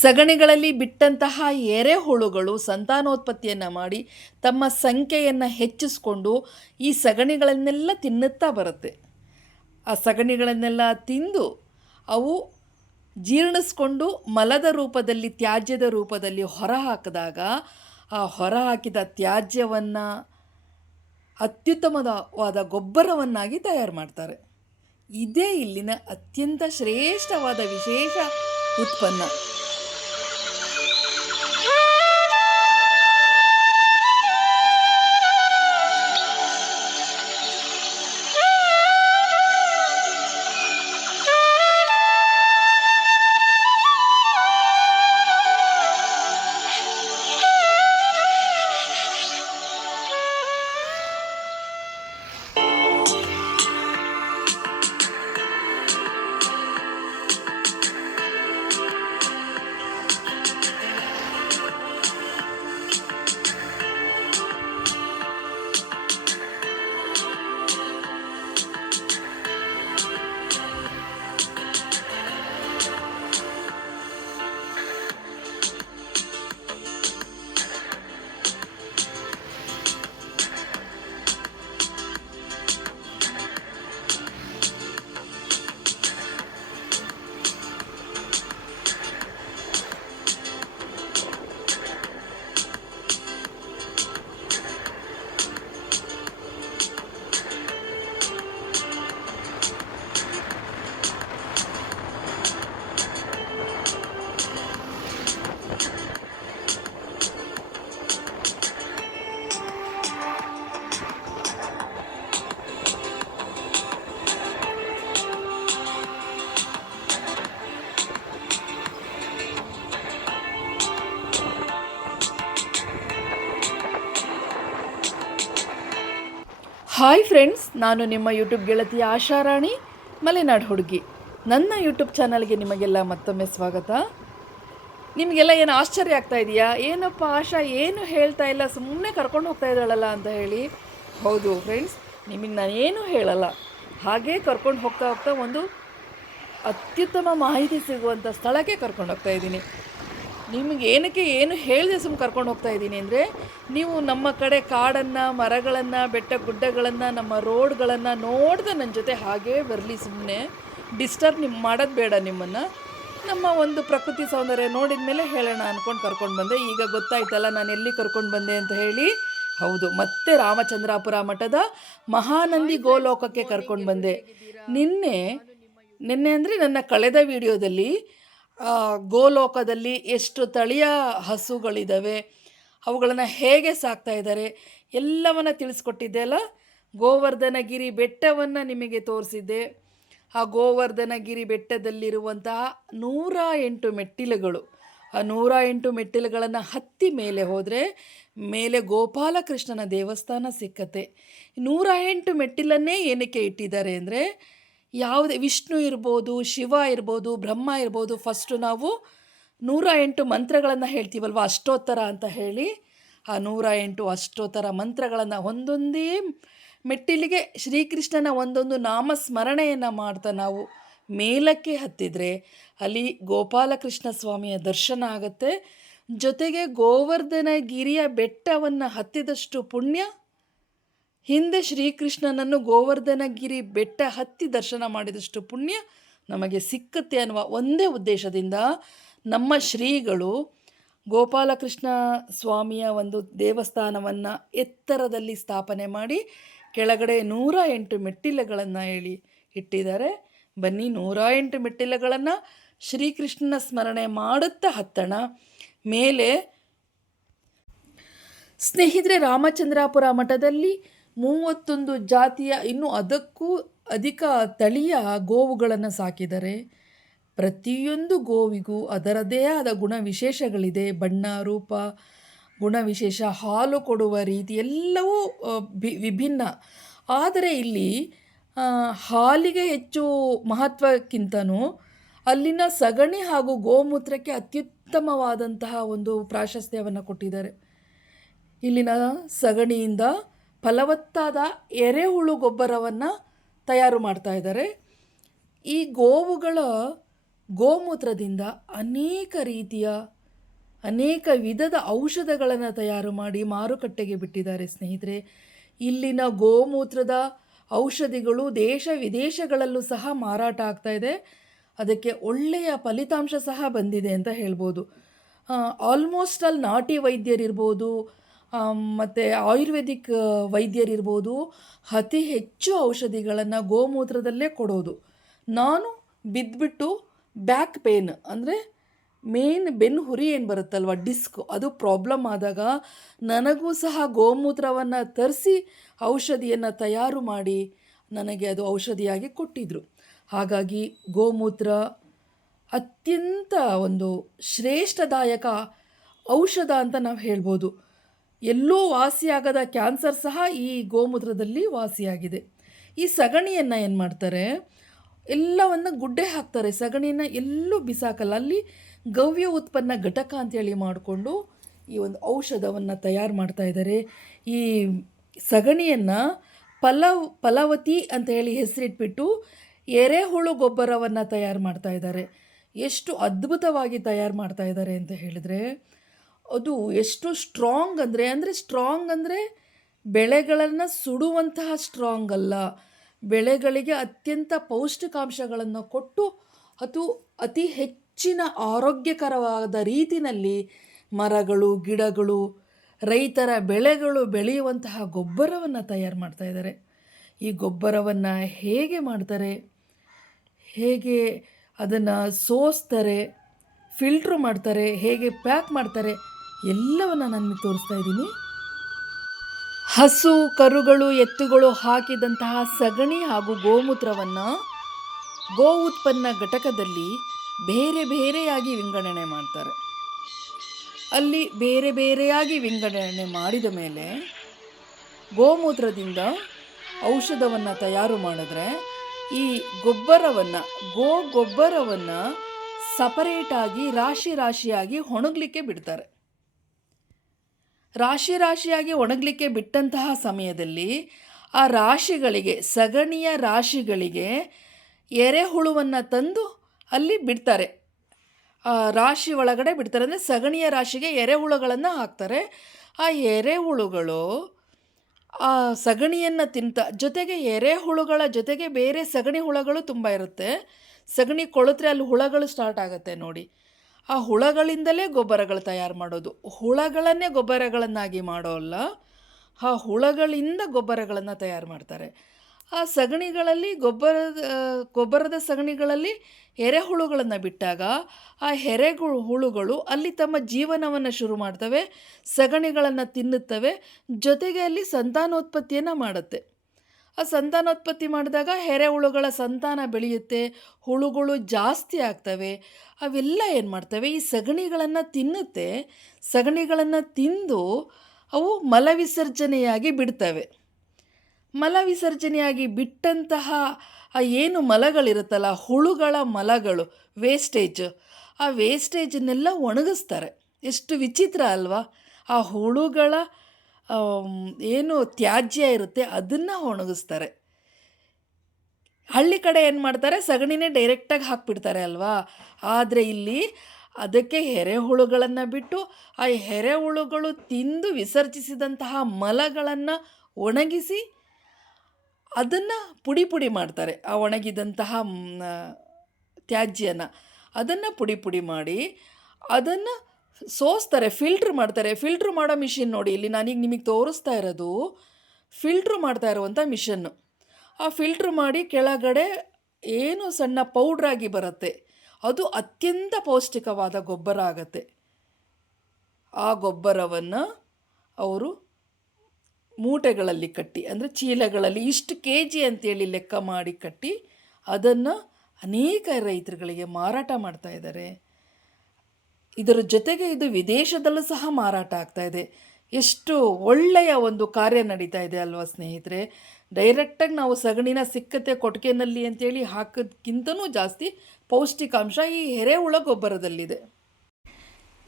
ಸಗಣಿಗಳಲ್ಲಿ ಬಿಟ್ಟಂತಹ ಎರೆಹುಳುಗಳು ಸಂತಾನೋತ್ಪತ್ತಿಯನ್ನು ಮಾಡಿ ತಮ್ಮ ಸಂಖ್ಯೆಯನ್ನು ಹೆಚ್ಚಿಸ್ಕೊಂಡು ಈ ಸಗಣಿಗಳನ್ನೆಲ್ಲ ತಿನ್ನುತ್ತಾ ಬರುತ್ತೆ. ಆ ಸಗಣಿಗಳನ್ನೆಲ್ಲ ತಿಂದು ಅವು ಜೀರ್ಣಿಸ್ಕೊಂಡು ಮಲದ ರೂಪದಲ್ಲಿ, ತ್ಯಾಜ್ಯದ ರೂಪದಲ್ಲಿ ಹೊರ ಹಾಕಿದಾಗ ಆ ಹೊರ ಹಾಕಿದ ತ್ಯಾಜ್ಯವನ್ನು ಅತ್ಯುತ್ತಮವಾದ ಗೊಬ್ಬರವನ್ನಾಗಿ ತಯಾರು ಮಾಡ್ತಾರೆ. ಇದೇ ಇಲ್ಲಿನ ಅತ್ಯಂತ ಶ್ರೇಷ್ಠವಾದ ವಿಶೇಷ ಉತ್ಪನ್ನ. ಹಾಯ್ ಫ್ರೆಂಡ್ಸ್ ನಾನು ನಿಮ್ಮ ಯೂಟ್ಯೂಬ್ ಗೆಳತಿ ಆಶಾರಾಣಿ ಮಲೆನಾಡು ಹುಡುಗಿ. ನನ್ನ ಯೂಟ್ಯೂಬ್ ಚಾನಲ್ಗೆ ನಿಮಗೆಲ್ಲ ಮತ್ತೊಮ್ಮೆ ಸ್ವಾಗತ. ನಿಮಗೆಲ್ಲ ಏನು ಆಶ್ಚರ್ಯ ಆಗ್ತಾ ಇದೆಯಾ? ಏನಪ್ಪ ಆಶಾ, ಏನು ಹೇಳ್ತಾ ಇಲ್ಲ? ಸುಮ್ಮನೆ ಕರ್ಕೊಂಡು ಹೋಗ್ತಾ ಇದ್ದಾಳಲ್ಲ ಅಂತ ಹೇಳಿ. ಹೌದು ಫ್ರೆಂಡ್ಸ್ ನಿಮಗೆ ನಾನೇನು ಹೇಳಲ್ಲ. ಹಾಗೇ ಕರ್ಕೊಂಡು ಹೋಗ್ತಾ ಹೋಗ್ತಾ ಒಂದು ಅತ್ಯುತ್ತಮ ಮಾಹಿತಿ ಸಿಗುವಂಥ ಸ್ಥಳಕ್ಕೆ ಕರ್ಕೊಂಡು ಹೋಗ್ತಾ ಇದ್ದೀನಿ. ನಿಮಗೆ ಏನಕ್ಕೆ ಏನು ಹೇಳಿದೆ ಸುಮ್ಮನೆ ಕರ್ಕೊಂಡು ಹೋಗ್ತಾ ಇದ್ದೀನಿ ಅಂದರೆ ನೀವು ನಮ್ಮ ಕಡೆ ಕಾಡನ್ನು, ಮರಗಳನ್ನು, ಬೆಟ್ಟ ಗುಡ್ಡಗಳನ್ನು, ನಮ್ಮ ರೋಡ್ಗಳನ್ನು ನೋಡ್ದೆ ನನ್ನ ಜೊತೆ ಹಾಗೇ ಬರಲಿ ಸುಮ್ಮನೆ ಡಿಸ್ಟರ್ಬ್ ನಿಮ್ಮ ಮಾಡೋದು ಬೇಡ ನಿಮ್ಮನ್ನು. ನಮ್ಮ ಒಂದು ಪ್ರಕೃತಿ ಸೌಂದರ್ಯ ನೋಡಿದ ಮೇಲೆ ಹೇಳೋಣ ಅಂದ್ಕೊಂಡು ಕರ್ಕೊಂಡು ಬಂದೆ. ಈಗ ಗೊತ್ತಾಯ್ತಲ್ಲ ನಾನು ಎಲ್ಲಿ ಕರ್ಕೊಂಡು ಬಂದೆ ಅಂತ ಹೇಳಿ. ಹೌದು, ಮತ್ತೆ ರಾಮಚಂದ್ರಾಪುರ ಮಠದ ಮಹಾನಂದಿ ಗೋಲೋಕಕ್ಕೆ ಕರ್ಕೊಂಡು ಬಂದೆ. ನಿನ್ನೆ ನಿನ್ನೆ ಅಂದರೆ ನನ್ನ ಕಳೆದ ವಿಡಿಯೋದಲ್ಲಿ ಗೋಲೋಕದಲ್ಲಿ ಎಷ್ಟು ತಳಿಯ ಹಸುಗಳಿದ್ದಾವೆ ಅವುಗಳನ್ನು ಹೇಗೆ ಸಾಕ್ತಾ ಇದ್ದಾರೆ, ಎಲ್ಲವನ್ನು ತಿಳಿಸ್ಕೊಟ್ಟಿದ್ದೆ ಅಲ್ಲ? ಗೋವರ್ಧನಗಿರಿ ಬೆಟ್ಟವನ್ನು ನಿಮಗೆ ತೋರಿಸಿದ್ದೆ. ಆ ಗೋವರ್ಧನಗಿರಿ ಬೆಟ್ಟದಲ್ಲಿರುವಂತಹ ನೂರ ಎಂಟು ಮೆಟ್ಟಿಲುಗಳು. ಆ ನೂರ ಎಂಟು ಮೆಟ್ಟಿಲುಗಳನ್ನು ಹತ್ತಿ ಮೇಲೆ ಹೋದರೆ ಮೇಲೆ ಗೋಪಾಲಕೃಷ್ಣನ ದೇವಸ್ಥಾನ ಸಿಕ್ಕತ್ತೆ. ನೂರ ಎಂಟು ಮೆಟ್ಟಿಲನ್ನೇ ಏನಕ್ಕೆ ಇಟ್ಟಿದ್ದಾರೆ ಅಂದರೆ ಯಾವುದೇ ವಿಷ್ಣು ಇರ್ಬೋದು, ಶಿವ ಇರ್ಬೋದು, ಬ್ರಹ್ಮ ಇರ್ಬೋದು ಫಸ್ಟು ನಾವು ನೂರ ಎಂಟು ಮಂತ್ರಗಳನ್ನು ಹೇಳ್ತೀವಲ್ವ? ಅಷ್ಟೋತ್ತರ ಅಂತ ಹೇಳಿ ಆ ನೂರ ಎಂಟು ಅಷ್ಟೋತ್ತರ ಮಂತ್ರಗಳನ್ನು ಒಂದೊಂದೇ ಮೆಟ್ಟಿಲಿಗೆ ಶ್ರೀಕೃಷ್ಣನ ಒಂದೊಂದು ನಾಮಸ್ಮರಣೆಯನ್ನು ಮಾಡ್ತಾ ನಾವು ಮೇಲಕ್ಕೆ ಹತ್ತಿದರೆ ಅಲ್ಲಿ ಗೋಪಾಲಕೃಷ್ಣ ಸ್ವಾಮಿಯ ದರ್ಶನ ಆಗುತ್ತೆ. ಜೊತೆಗೆ ಗೋವರ್ಧನಗಿರಿಯ ಬೆಟ್ಟವನ್ನು ಹತ್ತಿದಷ್ಟು ಪುಣ್ಯ ಹಿಂದೆ ಶ್ರೀಕೃಷ್ಣನನ್ನು ಗೋವರ್ಧನಗಿರಿ ಬೆಟ್ಟ ಹತ್ತಿ ದರ್ಶನ ಮಾಡಿದಷ್ಟು ಪುಣ್ಯ ನಮಗೆ ಸಿಕ್ಕತ್ತೆ ಅನ್ನುವ ಒಂದೇ ಉದ್ದೇಶದಿಂದ ನಮ್ಮ ಶ್ರೀಗಳು ಗೋಪಾಲಕೃಷ್ಣ ಸ್ವಾಮಿಯ ಒಂದು ದೇವಸ್ಥಾನವನ್ನು ಎತ್ತರದಲ್ಲಿ ಸ್ಥಾಪನೆ ಮಾಡಿ ಕೆಳಗಡೆ ನೂರ ಎಂಟು ಮೆಟ್ಟಿಲುಗಳನ್ನು ಹೇಳಿ ಇಟ್ಟಿದ್ದಾರೆ. ಬನ್ನಿ ನೂರ ಎಂಟು ಮೆಟ್ಟಿಲುಗಳನ್ನು ಶ್ರೀಕೃಷ್ಣನ ಸ್ಮರಣೆ ಮಾಡುತ್ತಾ ಹತ್ತಣ. ಮೇಲೆ ಸ್ನೇಹಿತರೆ ರಾಮಚಂದ್ರಾಪುರ ಮಠದಲ್ಲಿ ಮೂವತ್ತೊಂದು ಜಾತಿಯ ಇನ್ನು ಅದಕ್ಕೂ ಅಧಿಕ ತಳಿಯ ಗೋವುಗಳನ್ನು ಸಾಕಿದರೆ ಪ್ರತಿಯೊಂದು ಗೋವಿಗೂ ಅದರದೇ ಆದ ಗುಣವಿಶೇಷಗಳಿದೆ. ಬಣ್ಣ, ರೂಪ, ಗುಣವಿಶೇಷ, ಹಾಲು ಕೊಡುವ ರೀತಿ ಎಲ್ಲವೂ ವಿಭಿನ್ನ. ಆದರೆ ಇಲ್ಲಿ ಹಾಲಿಗೆ ಹೆಚ್ಚು ಮಹತ್ವಕ್ಕಿಂತನೂ ಅಲ್ಲಿನ ಸಗಣಿ ಹಾಗೂ ಗೋಮೂತ್ರಕ್ಕೆ ಅತ್ಯುತ್ತಮವಾದಂತಹ ಒಂದು ಪ್ರಾಶಸ್ತ್ಯವನ್ನು ಕೊಟ್ಟಿದ್ದಾರೆ. ಇಲ್ಲಿನ ಸಗಣಿಯಿಂದ ಫಲವತ್ತಾದ ಎರೆಹುಳು ಗೊಬ್ಬರವನ್ನು ತಯಾರು ಮಾಡ್ತಾ ಇದ್ದಾರೆ. ಈ ಗೋವುಗಳ ಗೋಮೂತ್ರದಿಂದ ಅನೇಕ ರೀತಿಯ, ಅನೇಕ ವಿಧದ ಔಷಧಗಳನ್ನು ತಯಾರು ಮಾಡಿ ಮಾರುಕಟ್ಟೆಗೆ ಬಿಟ್ಟಿದ್ದಾರೆ ಸ್ನೇಹಿತರೆ. ಇಲ್ಲಿನ ಗೋಮೂತ್ರದ ಔಷಧಿಗಳು ದೇಶ ವಿದೇಶಗಳಲ್ಲೂ ಸಹ ಮಾರಾಟ ಆಗ್ತಾ ಇದೆ. ಅದಕ್ಕೆ ಒಳ್ಳೆಯ ಫಲಿತಾಂಶ ಸಹ ಬಂದಿದೆ ಅಂತ ಹೇಳ್ಬೋದು. ಆಲ್ಮೋಸ್ಟ್ ಅಲ್ಲಿ ನಾಟಿ ವೈದ್ಯರಿರ್ಬೋದು ಮತ್ತು ಆಯುರ್ವೇದಿಕ್ ವೈದ್ಯರಿರ್ಬೋದು ಅತಿ ಹೆಚ್ಚು ಔಷಧಿಗಳನ್ನು ಗೋಮೂತ್ರದಲ್ಲೇ ಕೊಡೋದು. ನಾನು ಬಿದ್ದುಬಿಟ್ಟು ಬ್ಯಾಕ್ ಪೇನ್ ಅಂದರೆ ಮೇನ್ ಬೆನ್ನು ಹುರಿ ಏನು ಬರುತ್ತಲ್ವ, ಡಿಸ್ಕ್, ಅದು ಪ್ರಾಬ್ಲಮ್ ಆದಾಗ ನನಗೂ ಸಹ ಗೋಮೂತ್ರವನ್ನು ತರಿಸಿ ಔಷಧಿಯನ್ನು ತಯಾರು ಮಾಡಿ ನನಗೆ ಅದು ಔಷಧಿಯಾಗಿ ಕೊಟ್ಟಿದ್ದರು ಹಾಗಾಗಿ ಗೋಮೂತ್ರ ಅತ್ಯಂತ ಒಂದು ಶ್ರೇಷ್ಠದಾಯಕ ಔಷಧ ಅಂತ ನಾವು ಹೇಳ್ಬೋದು. ಎಲ್ಲೂ ವಾಸಿಯಾಗದ ಕ್ಯಾನ್ಸರ್ ಸಹ ಈ ಗೋಮೂತ್ರದಲ್ಲಿ ವಾಸಿಯಾಗಿದೆ. ಈ ಸಗಣಿಯನ್ನು ಏನು ಮಾಡ್ತಾರೆ? ಎಲ್ಲವನ್ನು ಗುಡ್ಡೆ ಹಾಕ್ತಾರೆ. ಸಗಣಿನ ಎಲ್ಲೂ ಬಿಸಾಕಲ್ಲ. ಅಲ್ಲಿ ಗವ್ಯ ಉತ್ಪನ್ನ ಘಟಕ ಅಂತೇಳಿ ಮಾಡಿಕೊಂಡು ಈ ಒಂದು ಔಷಧವನ್ನು ತಯಾರು ಮಾಡ್ತಾ ಇದ್ದಾರೆ. ಈ ಸಗಣಿಯನ್ನು ಫಲವ್ ಫಲವತಿ ಅಂತ ಹೇಳಿ ಹೆಸರಿಟ್ಬಿಟ್ಟು ಎರೆಹುಳು ಗೊಬ್ಬರವನ್ನು ತಯಾರು ಮಾಡ್ತಾ ಇದ್ದಾರೆ. ಎಷ್ಟು ಅದ್ಭುತವಾಗಿ ತಯಾರು ಮಾಡ್ತಾ ಇದ್ದಾರೆ ಅಂತ ಹೇಳಿದರೆ ಅದು ಎಷ್ಟು ಸ್ಟ್ರಾಂಗ್ ಅಂದರೆ ಅಂದರೆ ಸ್ಟ್ರಾಂಗ್ ಅಂದರೆ ಬೆಳೆಗಳನ್ನು ಸುಡುವಂತಹ ಸ್ಟ್ರಾಂಗ್ ಅಲ್ಲ. ಬೆಳೆಗಳಿಗೆ ಅತ್ಯಂತ ಪೌಷ್ಟಿಕಾಂಶಗಳನ್ನು ಕೊಟ್ಟು ಅದು ಅತಿ ಹೆಚ್ಚಿನ ಆರೋಗ್ಯಕರವಾದ ರೀತಿಯಲ್ಲಿ ಮರಗಳು, ಗಿಡಗಳು, ರೈತರ ಬೆಳೆಗಳು ಬೆಳೆಯುವಂತಹ ಗೊಬ್ಬರವನ್ನು ತಯಾರು ಮಾಡ್ತಾ ಇದ್ದಾರೆ. ಈ ಗೊಬ್ಬರವನ್ನು ಹೇಗೆ ಮಾಡ್ತಾರೆ? ಹೇಗೆ ಅದನ್ನು ಸೋಸ್ತಾರೆ? ಫಿಲ್ಟ್ರ್ ಮಾಡ್ತಾರೆ? ಹೇಗೆ ಪ್ಯಾಕ್ ಮಾಡ್ತಾರೆ? ಎಲ್ಲವನ್ನು ನಾನು ತೋರಿಸ್ತಾ ಇದ್ದೀನಿ. ಹಸು, ಕರುಗಳು, ಎತ್ತುಗಳು ಹಾಕಿದಂತಹ ಸಗಣಿ ಹಾಗೂ ಗೋಮೂತ್ರವನ್ನು ಗೋ ಉತ್ಪನ್ನ ಘಟಕದಲ್ಲಿ ಬೇರೆ ಬೇರೆಯಾಗಿ ವಿಂಗಡಣೆ ಮಾಡ್ತಾರೆ. ಅಲ್ಲಿ ಬೇರೆ ಬೇರೆಯಾಗಿ ವಿಂಗಡಣೆ ಮಾಡಿದ ಮೇಲೆ ಗೋಮೂತ್ರದಿಂದ ಔಷಧವನ್ನು ತಯಾರು ಮಾಡಿದ್ರೆ ಈ ಗೊಬ್ಬರವನ್ನು, ಗೋ ಗೊಬ್ಬರವನ್ನು ಸಪರೇಟಾಗಿ ರಾಶಿ ರಾಶಿಯಾಗಿ ಒಣಗಲಿಕ್ಕೆ ಬಿಡ್ತಾರೆ. ರಾಶಿ ರಾಶಿಯಾಗಿ ಒಣಗಲಿಕ್ಕೆ ಬಿಟ್ಟಂತಹ ಸಮಯದಲ್ಲಿ ಆ ರಾಶಿಗಳಿಗೆ, ಸಗಣಿಯ ರಾಶಿಗಳಿಗೆ ಎರೆಹುಳುವನ್ನು ತಂದು ಅಲ್ಲಿ ಬಿಡ್ತಾರೆ. ರಾಶಿ ಒಳಗಡೆ ಬಿಡ್ತಾರೆ. ಅಂದರೆ ಸಗಣಿಯ ರಾಶಿಗೆ ಎರೆಹುಳುಗಳನ್ನು ಹಾಕ್ತಾರೆ. ಆ ಎರೆಹುಳುಗಳು ಆ ಸಗಣಿಯನ್ನು ತಿಂತ, ಜೊತೆಗೆ ಎರೆಹುಳುಗಳ ಜೊತೆಗೆ ಬೇರೆ ಸಗಣಿ ಹುಳಗಳು ತುಂಬ ಇರುತ್ತೆ. ಸಗಣಿ ಕೊಳೆತ್ರೆ ಅಲ್ಲಿ ಹುಳಗಳು ಸ್ಟಾರ್ಟ್ ಆಗುತ್ತೆ ನೋಡಿ. ಆ ಹುಳಗಳಿಂದಲೇ ಗೊಬ್ಬರಗಳು ತಯಾರು ಮಾಡೋದು. ಹುಳಗಳನ್ನೇ ಗೊಬ್ಬರಗಳನ್ನಾಗಿ ಮಾಡೋಲ್ಲ ಆ ಹುಳಗಳಿಂದ ಗೊಬ್ಬರಗಳನ್ನು ತಯಾರು ಮಾಡ್ತಾರೆ. ಆ ಸಗಣಿಗಳಲ್ಲಿ ಗೊಬ್ಬರದ ಗೊಬ್ಬರದ ಸಗಣಿಗಳಲ್ಲಿ ಎರೆಹುಳುಗಳನ್ನು ಬಿಟ್ಟಾಗ ಆ ಎರೆಗು ಹುಳುಗಳು ಅಲ್ಲಿ ತಮ್ಮ ಜೀವನವನ್ನು ಶುರು ಮಾಡ್ತವೆ, ಸಗಣಿಗಳನ್ನು ತಿನ್ನುತ್ತವೆ, ಜೊತೆಗೆ ಅಲ್ಲಿ ಸಂತಾನೋತ್ಪತ್ತಿಯನ್ನು ಮಾಡುತ್ತೆ. ಆ ಸಂತಾನೋತ್ಪತ್ತಿ ಮಾಡಿದಾಗ ಎರೆಹುಳುಗಳ ಸಂತಾನ ಬೆಳೆಯುತ್ತೆ, ಹುಳುಗಳು ಜಾಸ್ತಿ ಆಗ್ತವೆ, ಅವೆಲ್ಲ ಏನು ಮಾಡ್ತವೆ? ಈ ಸಗಣಿಗಳನ್ನು ತಿನ್ನುತ್ತೆ, ಸಗಣಿಗಳನ್ನು ತಿಂದು ಅವು ಮಲವಿಸರ್ಜನೆಯಾಗಿ ಬಿಡ್ತವೆ. ಮಲವಿಸರ್ಜನೆಯಾಗಿ ಬಿಟ್ಟಂತಹ ಆ ಏನು ಮಲಗಳಿರುತ್ತಲ್ಲ, ಹುಳುಗಳ ಮಲಗಳು ವೇಸ್ಟೇಜ್ ಆ ವೇಸ್ಟೇಜನ್ನೆಲ್ಲ ಒಣಗಿಸ್ತಾರೆ. ಎಷ್ಟು ವಿಚಿತ್ರ ಅಲ್ವಾ? ಆ ಹುಳುಗಳ ಏನು ತ್ಯಾಜ್ಯ ಇರುತ್ತೆ ಅದನ್ನು ಒಣಗಿಸ್ತಾರೆ. ಹಳ್ಳಿ ಕಡೆ ಏನು ಮಾಡ್ತಾರೆ? ಸಗಣಿನೇ ಡೈರೆಕ್ಟಾಗಿ ಹಾಕ್ಬಿಡ್ತಾರೆ ಅಲ್ವಾ? ಆದರೆ ಇಲ್ಲಿ ಅದಕ್ಕೆ ಎರೆಹುಳುಗಳನ್ನು ಬಿಟ್ಟು, ಆ ಎರೆಹುಳುಗಳು ತಿಂದು ವಿಸರ್ಜಿಸಿದಂತಹ ಮಲಗಳನ್ನು ಒಣಗಿಸಿ ಅದನ್ನು ಪುಡಿ ಪುಡಿ ಮಾಡ್ತಾರೆ. ಆ ಒಣಗಿದಂತಹ ತ್ಯಾಜ್ಯನ. ಅದನ್ನು ಪುಡಿ ಪುಡಿ ಮಾಡಿ ಅದನ್ನು ಸೋಸ್ತಾರೆ ಫಿಲ್ಟ್ರ್ ಮಾಡ್ತಾರೆ. ಫಿಲ್ಟ್ರ್ ಮಾಡೋ ಮಿಷಿನ್ ನೋಡಿ, ಇಲ್ಲಿ ನಾನೀಗ ನಿಮಗೆ ತೋರಿಸ್ತಾ ಇರೋದು ಫಿಲ್ಟ್ರ್ ಮಾಡ್ತಾ ಇರುವಂಥ ಮಿಷನ್ನು ಆ ಫಿಲ್ಟ್ರ್ ಮಾಡಿ ಕೆಳಗಡೆ ಏನು ಸಣ್ಣ ಪೌಡ್ರಾಗಿ ಬರುತ್ತೆ. ಅದು ಅತ್ಯಂತ ಪೌಷ್ಟಿಕವಾದ ಗೊಬ್ಬರ ಆಗತ್ತೆ. ಆ ಗೊಬ್ಬರವನ್ನು ಅವರು ಮೂಟೆಗಳಲ್ಲಿ ಕಟ್ಟಿ, ಅಂದರೆ ಚೀಲಗಳಲ್ಲಿ ಇಷ್ಟು ಕೆ ಜಿ ಅಂತೇಳಿ ಲೆಕ್ಕ ಮಾಡಿ ಕಟ್ಟಿ, ಅದನ್ನು ಅನೇಕ ರೈತರುಗಳಿಗೆ ಮಾರಾಟ ಮಾಡ್ತಾ ಇದ್ದಾರೆ. ಇದರ ಜೊತೆಗೆ ಇದು ವಿದೇಶದಲ್ಲೂ ಸಹ ಮಾರಾಟ ಆಗ್ತಾ ಇದೆ. ಎಷ್ಟು ಒಳ್ಳೆಯ ಒಂದು ಕಾರ್ಯ ನಡೀತಾ ಇದೆ ಅಲ್ವಾ ಸ್ನೇಹಿತರೆ? ಡೈರೆಕ್ಟಾಗಿ ನಾವು ಸಗಣಿನ ಸಿಕ್ಕತ್ತೆ ಕೊಟ್ಟಿಗೆನಲ್ಲಿ ಅಂತೇಳಿ ಹಾಕೋದಕ್ಕಿಂತನೂ ಜಾಸ್ತಿ ಪೌಷ್ಟಿಕಾಂಶ ಈ ಎರೆಹುಳ ಗೊಬ್ಬರದಲ್ಲಿದೆ.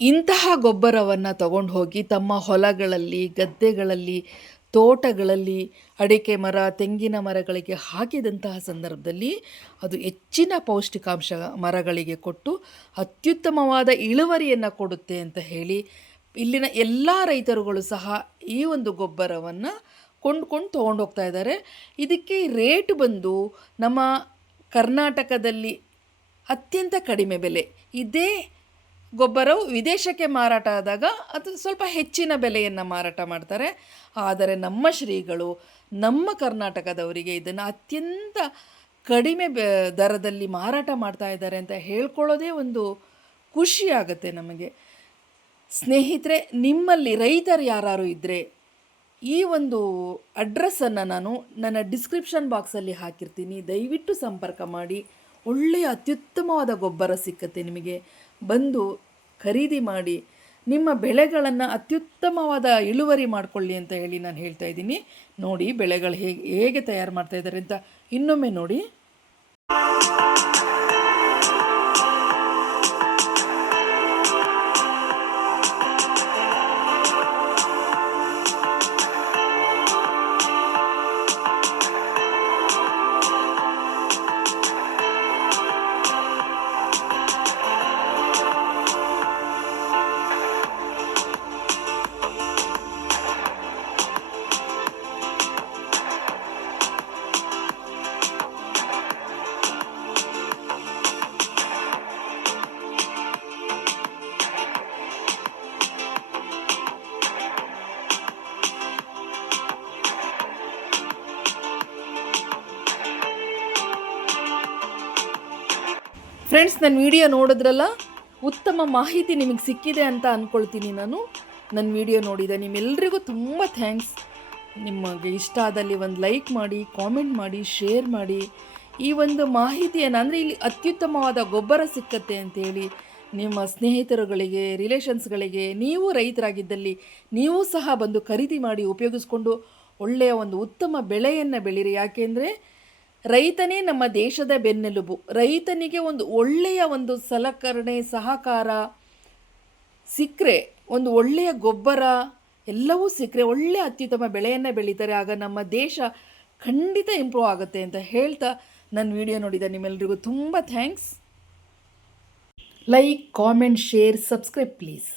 ಇಂತಹ ಗೊಬ್ಬರವನ್ನು ತಗೊಂಡು ಹೋಗಿ ತಮ್ಮ ಹೊಲಗಳಲ್ಲಿ, ಗದ್ದೆಗಳಲ್ಲಿ ತೋಟಗಳಲ್ಲಿ ಅಡಿಕೆ ಮರ, ತೆಂಗಿನ ಮರಗಳಿಗೆ ಹಾಕಿದಂತಹ ಸಂದರ್ಭದಲ್ಲಿ ಅದು ಹೆಚ್ಚಿನ ಪೌಷ್ಟಿಕಾಂಶ ಮರಗಳಿಗೆ ಕೊಟ್ಟು ಅತ್ಯುತ್ತಮವಾದ ಇಳುವರಿಯನ್ನು ಕೊಡುತ್ತೆ ಅಂತ ಹೇಳಿ ಇಲ್ಲಿನ ಎಲ್ಲ ರೈತರುಗಳು ಸಹ ಈ ಒಂದು ಗೊಬ್ಬರವನ್ನು ಕೊಂಡ್ಕೊಂಡು ತೊಗೊಂಡು ಹೋಗ್ತಾ ಇದ್ದಾರೆ. ಇದಕ್ಕೆ ರೇಟ್ ಬಂದು ನಮ್ಮ ಕರ್ನಾಟಕದಲ್ಲಿ ಅತ್ಯಂತ ಕಡಿಮೆ ಬೆಲೆ. ಇದೇ ಗೊಬ್ಬರವು ವಿದೇಶಕ್ಕೆ ಮಾರಾಟ ಆದಾಗ ಅದು ಸ್ವಲ್ಪ ಹೆಚ್ಚಿನ ಬೆಲೆಯನ್ನು ಮಾರಾಟ ಮಾಡ್ತಾರೆ. ಆದರೆ ನಮ್ಮ ಶ್ರೀಗಳು, ನಮ್ಮ ಕರ್ನಾಟಕದವರಿಗೆ ಇದನ್ನು ಅತ್ಯಂತ ಕಡಿಮೆ ದರದಲ್ಲಿ ಮಾರಾಟ ಮಾಡ್ತಾ ಇದ್ದಾರೆ ಅಂತ ಹೇಳ್ಕೊಳ್ಳೋದೇ ಒಂದು ಖುಷಿಯಾಗುತ್ತೆ ನಮಗೆ. ಸ್ನೇಹಿತರೆ, ನಿಮ್ಮಲ್ಲಿ ರೈತರು ಯಾರು ಇದ್ದರೆ ಈ ಒಂದು ಅಡ್ರೆಸ್ಸನ್ನು ನಾನು ನನ್ನ ಡಿಸ್ಕ್ರಿಪ್ಷನ್ ಬಾಕ್ಸಲ್ಲಿ ಹಾಕಿರ್ತೀನಿ. ದಯವಿಟ್ಟು ಸಂಪರ್ಕ ಮಾಡಿ. ಒಳ್ಳೆಯ ಅತ್ಯುತ್ತಮವಾದ ಗೊಬ್ಬರ ಸಿಕ್ಕತ್ತೆ ನಿಮಗೆ. ಬಂದು ಖರೀದಿ ಮಾಡಿ ನಿಮ್ಮ ಬೆಳೆಗಳನ್ನು ಅತ್ಯುತ್ತಮವಾದ ಇಳುವರಿ ಮಾಡಿಕೊಳ್ಳಿ ಅಂತ ಹೇಳಿ ನಾನು ಹೇಳ್ತಾ ಇದ್ದೀನಿ. ನೋಡಿ ಬೆಳೆಗಳು ಹೇಗೆ ಹೇಗೆ ತಯಾರು ಮಾಡ್ತಾ ಇದ್ದಾರೆ ಅಂತ ಇನ್ನೊಮ್ಮೆ ನೋಡಿ. ಫ್ರೆಂಡ್ಸ್ ನನ್ನ ವಿಡಿಯೋ ನೋಡಿದ್ರಲ್ಲ? ಉತ್ತಮ ಮಾಹಿತಿ ನಿಮಗೆ ಸಿಕ್ಕಿದೆ ಅಂತ ಅಂದ್ಕೊಳ್ತೀನಿ ನಾನು. ನನ್ನ ವಿಡಿಯೋ ನೋಡಿದೆ ನಿಮ್ಮೆಲ್ಲರಿಗೂ ತುಂಬ ಥ್ಯಾಂಕ್ಸ್ ನಿಮಗೆ ಇಷ್ಟ ಆದಲ್ಲಿ ಒಂದು ಲೈಕ್ ಮಾಡಿ ಕಾಮೆಂಟ್ ಮಾಡಿ ಶೇರ್ ಮಾಡಿ. ಈ ಒಂದು ಮಾಹಿತಿಯನ್ನು ಅಂದರೆ ಇಲ್ಲಿ ಅತ್ಯುತ್ತಮವಾದ ಗೊಬ್ಬರ ಸಿಕ್ಕತ್ತೆ ಅಂತೇಳಿ ನಿಮ್ಮ ಸ್ನೇಹಿತರುಗಳಿಗೆ ರಿಲೇಷನ್ಸ್ಗಳಿಗೆ ನೀವು ರೈತರಾಗಿದ್ದಲ್ಲಿ ನೀವು ಸಹ ಬಂದು ಖರೀದಿ ಮಾಡಿ ಉಪಯೋಗಿಸ್ಕೊಂಡು ಒಳ್ಳೆಯ ಒಂದು ಉತ್ತಮ ಬೆಳೆಯನ್ನು ಬೆಳೀರಿ. ಯಾಕೆಂದರೆ ರೈತನೇ ನಮ್ಮ ದೇಶದ ಬೆನ್ನೆಲುಬು. ರೈತನಿಗೆ ಒಂದು ಒಳ್ಳೆಯ ಒಂದು ಸಲಕರಣೆ, ಸಹಕಾರ ಸಿಕ್ಕರೆ, ಒಂದು ಒಳ್ಳೆಯ ಗೊಬ್ಬರ ಎಲ್ಲವೂ ಸಿಕ್ಕರೆ ಒಳ್ಳೆಯ ಅತ್ಯುತ್ತಮ ಬೆಳೆಯನ್ನು ಬೆಳೀತಾರೆ, ಆಗ ನಮ್ಮ ದೇಶ ಖಂಡಿತ ಇಂಪ್ರೂವ್ ಆಗುತ್ತೆ ಅಂತ ಹೇಳ್ತಾ ನನ್ನ ವಿಡಿಯೋ ನೋಡಿದ ನಿಮ್ಮೆಲ್ಲರಿಗೂ ತುಂಬ thanks like comment share subscribe please